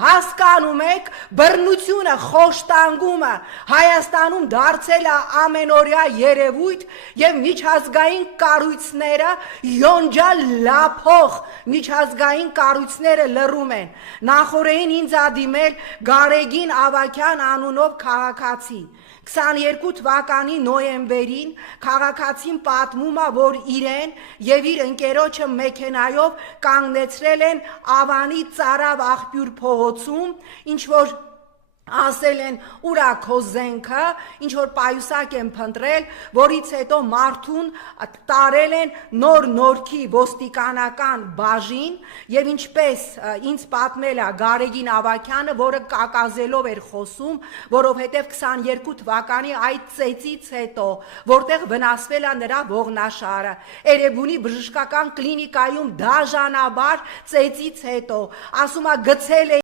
հասկանում եք բռնությունը, խոշտանգումը Հայաստանում դարձել է ամենօրյա երևույթ եւ միջազգային կառույցները յոնջալ լափող միջազգային կառույցները լռում են։ Նախորդին ինձ ադիմել Գարեգին Ավագյան անունով քաղաքացի 22 թվականի նոյեմբերին քաղաքացին պատմում է, որ իրեն եւ իր ընկերոջը մեքենայով կանգնեցրել են Ավանի Ծարավ աղբյուր փողոցում, ինչ որ ասել են ուրա քո զենքը, ինչ որ պայուսակ են փնտրել, որից հետո մարդուն տարել են նոր նորքի ոստիկանական բաժին եւ ինչպես ինձ պատմել է Գարեգին Ավագյանը, որը կակազելով էր խոսում, որովհետեւ 22 թվականի այդ ծեծից հետո, որտեղ վնասվել է նրա ողնաշարը, Էրեբունի բժշկական կլինիկայում դաժանաբար ծեծից հետո, ասում է գցել